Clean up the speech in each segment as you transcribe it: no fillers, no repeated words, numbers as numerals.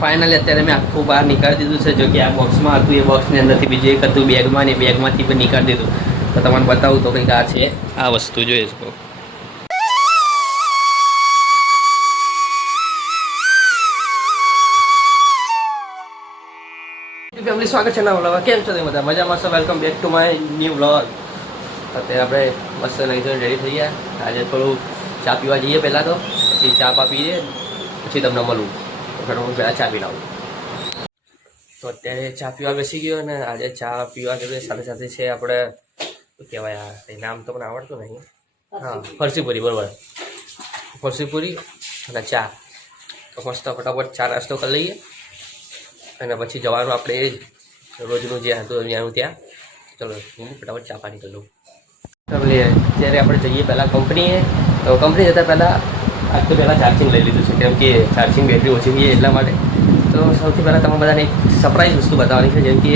Finally અત્યારે મેં આખું બહાર નીકાળી દીધું છે. જો કે આ બોક્સમાં હતું એ બોક્સની અંદરથી બીજું એક હતું બેગમાં ને બેગમાંથી પણ નીકાળી દીધું. તો તમને બતાવું તો કંઈક આ છે આ વસ્તુ જોઈએ શકો. ફેમિલી સ્વાગત છે નવા વ્લોગમાં. કેમ છો તમે બધા? મજામાં છો? Welcome back to my new vlog. અત્યારે આપણે મસ્ત લઈ જઈને રેડી થઈ ગયા. આજે થોડું ચા પીવા જઈએ પહેલાં તો, પછી ચા પા પીએ પછી તમને મળું. તો હું પહેલાં ચા પી લાવું. તો અત્યારે ચા પીવા બેસી ગયો ને આજે ચા પીવા જોડે સાથે સાથે છે આપણે શું કહેવાય આ નામ તો મને આવડતું નહીં. હા, ફરસીપુરી. બરાબર, ફરસીપુરી અને ચા. તો મસ્ત ફટાફટ ચા નાસ્તો કરી લઈએ અને પછી જવાનું આપણે એ જ રોજનું જે હતું ત્યાંનું ત્યાં. ચલો હું ફટાફટ ચા પાણી કરી લઉં. અત્યારે આપણે જઈએ પહેલાં કંપનીએ. તો કંપની જતાં પહેલાં આજ તો પહેલાં ચાર્જિંગ લઈ લીધું છે, કેમ કે ચાર્જિંગ બેટરી ઓછી થઈ એટલા માટે. તો સૌથી પહેલાં તમે બધાને એક સરપ્રાઈઝ વસ્તુ બતાવવાની છે. જેમ કે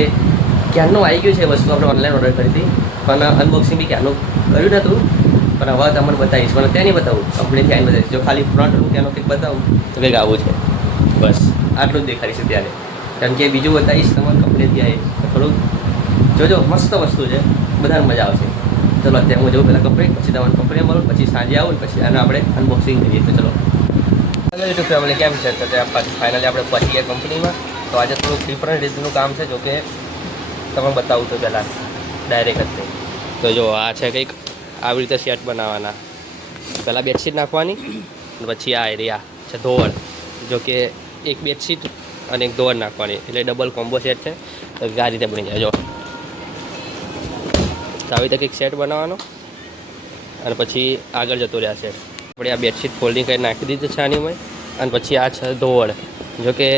ક્યારનું આવી ગયું છે વસ્તુ, આપણે ઓનલાઈન ઓર્ડર કરી હતી પણ અનબોક્સિંગ બી ક્યારનું કર્યું નહોતું. પણ હવે તમને બતાવીશ, મને ત્યાં નહીં બતાવું, કંપનીથી આવીને બતાવીશ. જો ખાલી ફ્રન્ટ રૂમ ત્યાંનું કંઈક બતાવું તો કંઈક આવું છે. બસ આટલું જ દેખાડીશ ત્યારે, કારણ કે બીજું બતાવીશ તમારે કંપનીથી આવી થોડુંક જોજો. મસ્ત વસ્તુ છે, બધાને મજા આવશે. ચલો અત્યારે હું જવું પહેલાં કંપની, પછી તમારે કંપની મળું, પછી સાંજે આવું ને પછી આને આપણે અનબોક્સિંગ કરીએ. તો ચલો યુટ્યુબ ફેમિલી કેમ છે? તો ફાઇનલી આપણે પહોંચી ગયા કંપનીમાં. તો આજે થોડુંક ડિફરન્ટ રીતનું કામ છે. જો કે તમને બતાવું તો પહેલાં ડાયરેક્ટ જ. તો જો આ છે કંઈક આવી રીતે સેટ બનાવવાના. પહેલાં બેડશીટ નાખવાની, પછી આ એરિયા છે ધોવડ. જો કે એક બેડશીટ અને એક ધોવડ નાખવાની, એટલે ડબલ કોમ્બો સેટ છે. તો આ રીતે બની જાય. જો તો આવી રીતે કંઈક સેટ બનાવવાનો અને પછી આગળ જતો રહ્યા છે. આપણે આ બેડશીટ ફોલ્ડિંગ કરી નાખી દીધી છે આનીમાં. અને પછી આ છે ધોવડ. જો કે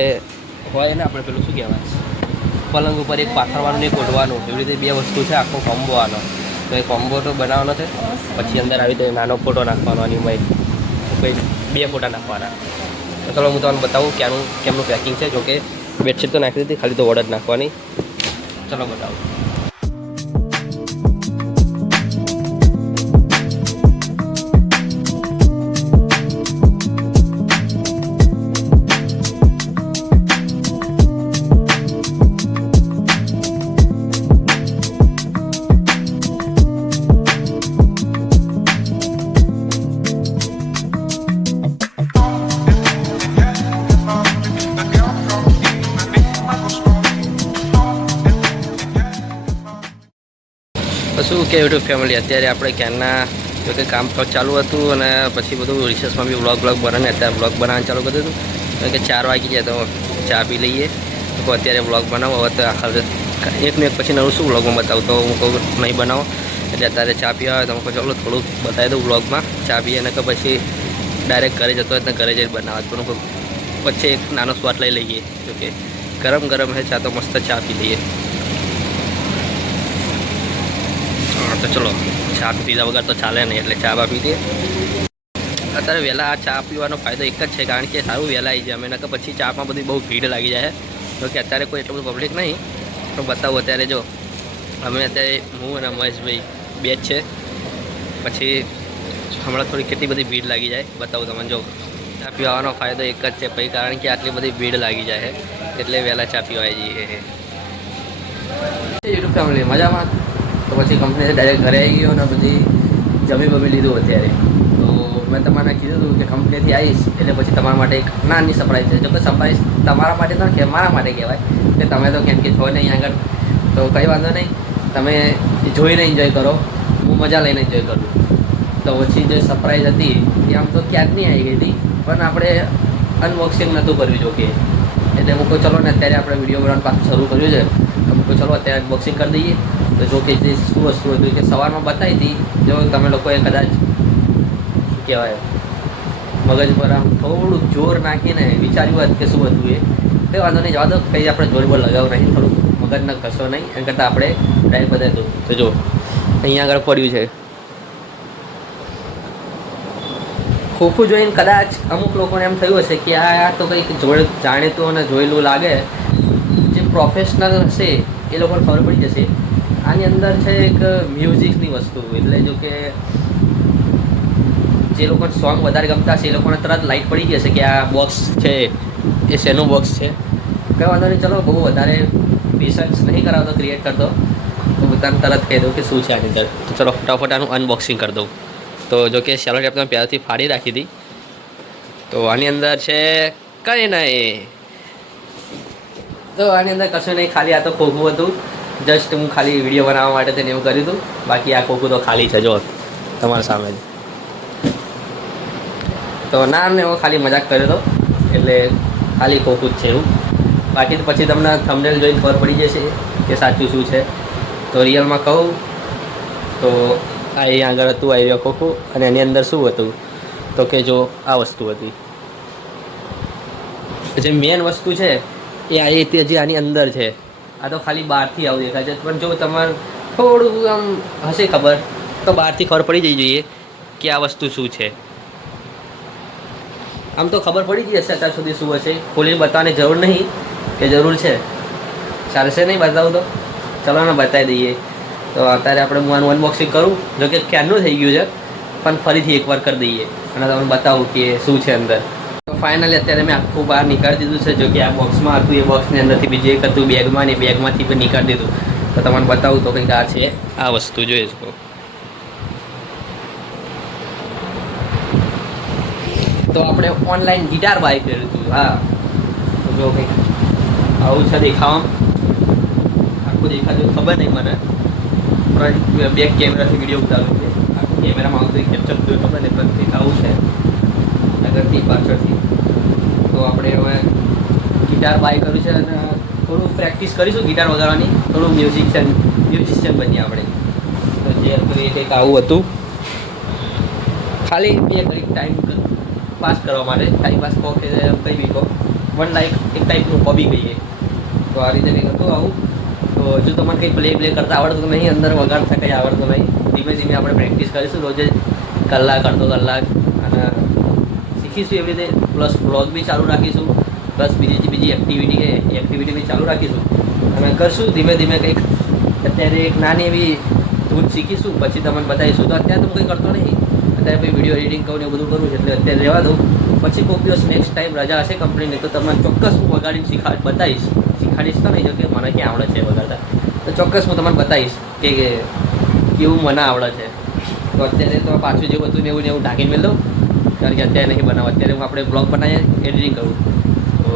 હોય ને આપણે પેલું શું કહેવાય પલંગ ઉપર એક પાથરવાનું ને એક ઓઢવાનું, એવી રીતે બે વસ્તુ છે. આખો કોમ્બો આનો. તો એ કોમ્બો તો બનાવવાનો છે. પછી અંદર આવી રીતે નાનો ફોટો નાખવાનો આનીમાં, કંઈ બે ફોટા નાખવાના. તો ચલો હું તમને બતાવું કેમનું પેકિંગ છે. જો કે બેડશીટ તો નાખી દીધી, ખાલી ધોવડ જ નાખવાની. ચલો બતાવું. શું કે યુટ્યુબ ફેમિલી, અત્યારે આપણે ક્યારના જો કે કામ ચાલુ હતું અને પછી બધું રિસર્ચમાં બી વ્લોગ બનાવીને અત્યારે વ્લોગ બનાવવાનું ચાલુ કરી દીધું. કારણ કે 4 વાગી જાય તો ચા પી લઈએ. તો અત્યારે વ્લોગ બનાવો. હવે તો આખા એકને એક પછી નવું શું વ્લોગમાં બતાવું, તો હું કહું નહીં બનાવો. એટલે અત્યારે ચા પીવા આવે તો હું કહું ચાલો થોડુંક બતાવી દઉં વ્લોગમાં ચા પીએ. ને કે પછી ડાયરેક્ટ ઘરે જતો હોય તો ઘરે જઈને બનાવવા. પણ હું વચ્ચે એક નાનો સ્વાદ લઈ લઈએ. જો કે ગરમ ગરમ છે ચા, તો મસ્ત ચા પી લઈએ. તો ચલો ચા પીધા વગર તો ચાલે નહીં, એટલે ચા પી દઈએ. અત્યારે વહેલા આ ચા પીવાનો ફાયદો એક જ છે, કારણ કે સારું વહેલા આવી જાય. અમે નકર પછી ચામાં બધી બહુ ભીડ લાગી જાય. તો કે અત્યારે કોઈ એટલું બધું પબ્લિક નહીં. તો બતાવું અત્યારે જો અમે અત્યારે હું અને મહેશભાઈ બે જ છે. પછી હમણાં થોડી કેટલી બધી ભીડ લાગી જાય બતાવું તમને. જો ચા પીવાનો ફાયદો એક જ છે ભાઈ, કારણ કે આટલી બધી ભીડ લાગી જાય એટલે વહેલા ચા પીવા જઈએ. યુટ્યુબ ફેમિલી મજામાં? તો પછી કંપનીથી ડાયરેક્ટ ઘરે આવી ગયો અને પછી જમી લીધું અત્યારે. તો મેં તમારે કીધું હતું કે કંપનીથી આવીશ એટલે પછી તમારા માટે એક નાની સરપ્રાઈઝ છે. જો કે સરપ્રાઈઝ તમારા માટે તો કે મારા માટે કહેવાય કે તમે તો કેમ કે છો નહીં આગળ, તો કંઈ વાંધો નહીં. તમે જોઈને એન્જોય કરો, હું મજા લઈને એન્જોય કરું. તો પછી જે સરપ્રાઈઝ હતી એ આમ તો ક્યાંકની આવી ગઈ હતી, પણ આપણે અનબોક્સિંગ નહોતું કર્યું. જો કે એટલે હું કહું ચલો ને અત્યારે આપણે વિડીયો બનાવવાનું પાછું શરૂ કર્યું છે. તો હું કહું ચલો અત્યારે અનબોક્સિંગ કરી દઈએ. તો જો કે જે શું વસ્તુ હતું કે સવારમાં બતાવી હતી, જો તમે લોકોએ કદાચ શું કહેવાય મગજ પર આમ થોડું જોર નાખીને વિચાર્યું હોત કે શું હતું એ કંઈ વાંધો નહીં, જવા દો. કંઈ આપણે જોર બોર લગાવ નહીં, થોડુંક મગજને કશો નહીં. એમ કરતાં આપણે ડાયરેક્ટ બતાવી દઉં. તો જો અહીંયા આગળ પડ્યું છે ખોખું. જોઈને કદાચ અમુક લોકોને એમ થયું હશે કે આ તો કંઈક જાણીતું અને જોયેલું લાગે. જે પ્રોફેશનલ હશે એ લોકોને ખબર પડી જશે. આની અંદર છે એક મ્યુઝિકની વસ્તુ. એટલે જો કે જે લોકોને સોંગ વધારે ગમતા હશે એ લોકોને તરત લાઇટ પડી જશે કે આ બોક્સ છે એ શેનું બોક્સ છે કંઈ વાંધો નહીં. ચલો બહુ વધારે રિસર્ચ નહીં કરાવતો ક્રિએટ કરતો, તો બધાને તરત કહી દઉં કે શું છે આની અંદર. તો ચલો ફટાફટ આનું અનબોક્સિંગ કરી દઉં. તો જો કે સેલો ટેપ તમે પહેલાંથી ફાડી રાખી હતી. તો આની અંદર છે કંઈ નહીં. તો આની અંદર કશું નહીં, ખાલી આ તો ખોખું હતું. જસ્ટ હું ખાલી વિડીયો બનાવવા માટે તેને એવું કર્યું હતું. બાકી આ ખોખું તો ખાલી છે, જો તમારા સામે જ. તો ના ને એવો ખાલી મજાક કર્યો હતો, એટલે ખાલી ખોખું જ છે એવું. બાકી તો પછી તમને થંબનેલ જોઈને ખબર પડી જશે કે સાચું શું છે. તો રિયલમાં કહું તો આ અહીંયા આગળ હતું આ એરિયા ખોખું, અને એની અંદર શું હતું તો કે જો આ વસ્તુ હતી. જે મેન વસ્તુ છે એ આ તે જે આની અંદર છે. આ તો ખાલી બહારથી આવું દેખાય છે, પણ જો તમારે થોડું આમ હશે ખબર તો બહારથી ખબર પડી જવી જોઈએ કે આ વસ્તુ શું છે. આમ તો ખબર પડી ગઈ હશે અત્યાર સુધી શું હશે, ખોલીને બતાવવાની જરૂર નહીં કે જરૂર છે. ચાલશે નહીં બતાવું તો? ચલો ને બતાવી દઈએ. તો અત્યારે આપણે હું આનું અનબોક્સિંગ કરું, જો કે ક્યારનું થઈ ગયું છે, પણ ફરીથી એકવાર કરી દઈએ અને તમને બતાવું કે શું છે અંદર. તો ફાઇનલી અત્યારે મેં આખું બહાર નીકાળી દીધું છે. જો કે આ બોક્સમાં હતું, એ બોક્સની અંદરથી બીજું એક હતું બેગમાં, ને બેગમાંથી પણ નીકાળી દીધું. તો તમને બતાવું તો કંઈક આ છે, આ વસ્તુ જોઈ શકો. તો આપણે ઓનલાઈન ગિટાર બાય કર્યું હતું. હા, તો જો કંઈક આવું છે દેખાવામાં. આખું દેખાતું ખબર નહીં મને, પણ બેક કેમેરાથી વિડીયો ઉતારું છે. આખું કેમેરામાં આવતું કેપ્ચર થયું ખબર નહીં, પણ કંઈક આવું છે આગળથી પાછળથી. તો આપણે હવે ગિટાર બાય કર્યું છે અને થોડું પ્રેક્ટિસ કરીશું ગિટાર વગાડવાની. થોડું મ્યુઝિશિયન બનીએ આપણે. તો જે હતું એ કંઈક આવું હતું, ખાલી બે ઘડી ટાઈમ પાસ કરવા માટે. ટાઈમ પાસ કહો કે કંઈ બી કહો, એક ટાઈપનું હોબી કહીએ. તો આ રીતે કંઈક હતું આવું. તો જો તમને કંઈ પ્લે કરતાં આવડતું નહીં, અંદર વગાડતા કંઈ આવડતું નહીં, ધીમે ધીમે આપણે પ્રેક્ટિસ કરીશું રોજે કલાક અડધો કલાક, અને શીખીશું એવી રીતે. પ્લસ વ્લોગ બી ચાલુ રાખીશું, પ્લસ બીજી એક્ટિવિટી બી ચાલુ રાખીશું અને કરશું ધીમે ધીમે. કંઈક અત્યારે એક નાની એવી ધૂન શીખીશું, પછી તમને બતાવીશું. તો અત્યારે તો કંઈ કરતો નહીં, અત્યારે પછી વિડીયો એડિટિંગ કરું ને એવું બધું કરું છું, એટલે અત્યારે રહેવા દઉં. પછી કોઈક દિવસ નેક્સ્ટ ટાઈમ રજા હશે કંપનીની, તો તમને ચોક્કસ હું વગાડીને બતાવીશ. શીખાડીશ તો નહીં, જો કે મને ક્યાં આવડે છે વગાડતા, તો ચોક્કસ હું તમને બતાવીશ કે કેવું મને આવડે છે. તો અત્યારે તો પાછું જેવું હતું ને એવું ઢાંકીને મેળ દઉં, કારણ કે અત્યારે નહીં બનાવું. અત્યારે હું આપણે બ્લોગ બનાવીએ, એડિટિંગ કરું. તો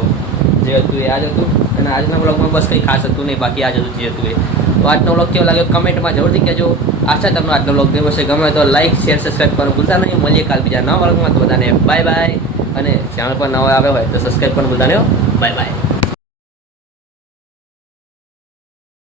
જે હતું એ આ જ હતું, અને આજના બ્લોગમાં બસ કંઈ ખાસ હતું નહીં, બાકી આ જ હતું જે હતું એ. તો આજનો બ્લોગ કેવો લાગ્યો કમેન્ટમાં જરૂરથી કહેજો. આશા તમને આજનો બ્લોગ ગમ્યો હશે. ગમે તો લાઇક શેર સબસ્ક્રાઈબ કરવાનું ભૂલતા નહીં. મળીએ કાલ બીજા નવા બ્લોગમાં. તો બધાને બાય બાય, અને ચેનલ પર નવા આવ્યા હોય તો સબસ્ક્રાઈબ કરવાનું ભૂલતા નહીં. Bye bye.